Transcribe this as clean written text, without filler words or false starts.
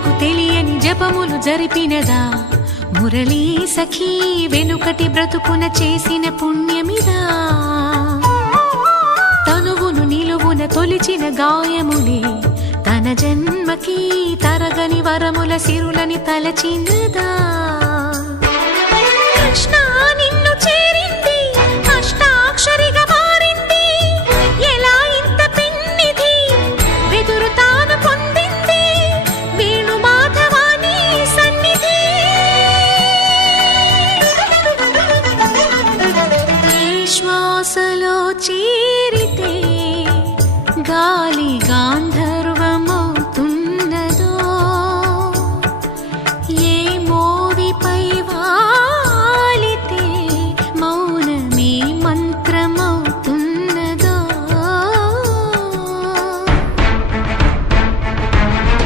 జనులకు తెలియని జపములు జరిపినదా మురళీ సఖీ వెనుకటి బ్రతుకున చేసిన పుణ్యమిదా తనువును నిలువున తొలిచిన గాయములే తన జన్మకి తరగని వరముల సిరులని తలచినదా